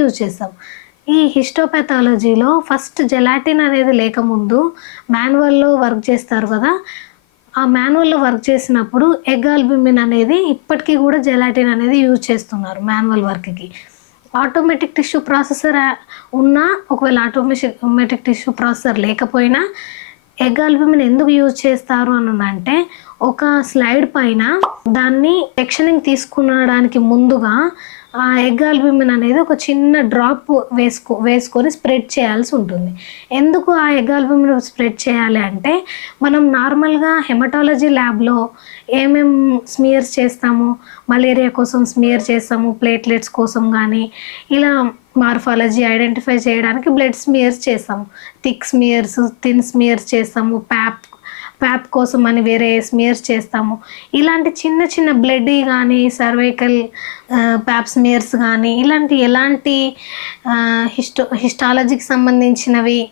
Use చేస్తాం. ఈ హిస్టోపాథాలజీలో first gelatin అనేది లేకముందు మాన్యువల్‌లో వర్క్ చేస్తారు కదా! ఆ మాన్యువల్‌లో వర్క్ చేసినప్పుడు ఎగ్ ఆల్బుమిన్ అనేది ఇప్పటికి కూడా జెలాటిన్ అనేది యూజ్ చేస్తున్నారు మాన్యువల్ వర్క్‌కి. ఆటోమేటిక్ టిష్యూ ప్రాసెసర్ ఉన్నా, ఒకవేళ ఆటోమేటిక్ టిష్యూ ప్రాసెసర్ లేకపోయినా ఎగ్ ఆల్బుమిన్ ఎందుకు యూజ్ చేస్తారు అనంటే, ఒక స్లైడ్ పైన దాన్ని సెక్షనింగ్ తీసుకునడానికి ముందుగా ఆ ఎగ్ ఆల్బుమిన్ అనేది ఒక చిన్న డ్రాప్ వేసుకొని స్ప్రెడ్ చేయాల్సి ఉంటుంది. ఎందుకు ఆ ఎగ్ ఆల్బుమిన్ స్ప్రెడ్ చేయాలి అంటే, మనం నార్మల్‌గా హెమటాలజీ ల్యాబ్‌లో ఏమేం స్మియర్స్ చేస్తాము, మలేరియా కోసం స్మియర్ చేస్తాము, ప్లేట్లెట్స్ కోసం గానీ, ఇలా మార్ఫాలజీ ఐడెంటిఫై చేయడానికి బ్లడ్ స్మియర్స్ చేస్తాము. థిక్ స్మియర్స్, థిన్ స్మియర్స్ చేస్తాము. ప్యాప్ కోసం అని వేరే స్మియర్స్ చేస్తాము. ఇలాంటి చిన్న చిన్న బ్లడ్‌యి గానీ, సర్వైకల్ ప్యాప్ స్మియర్స్ గానీ, ఇలాంటి ఎలాంటి హిస్టాలజీకి సంబంధించినవి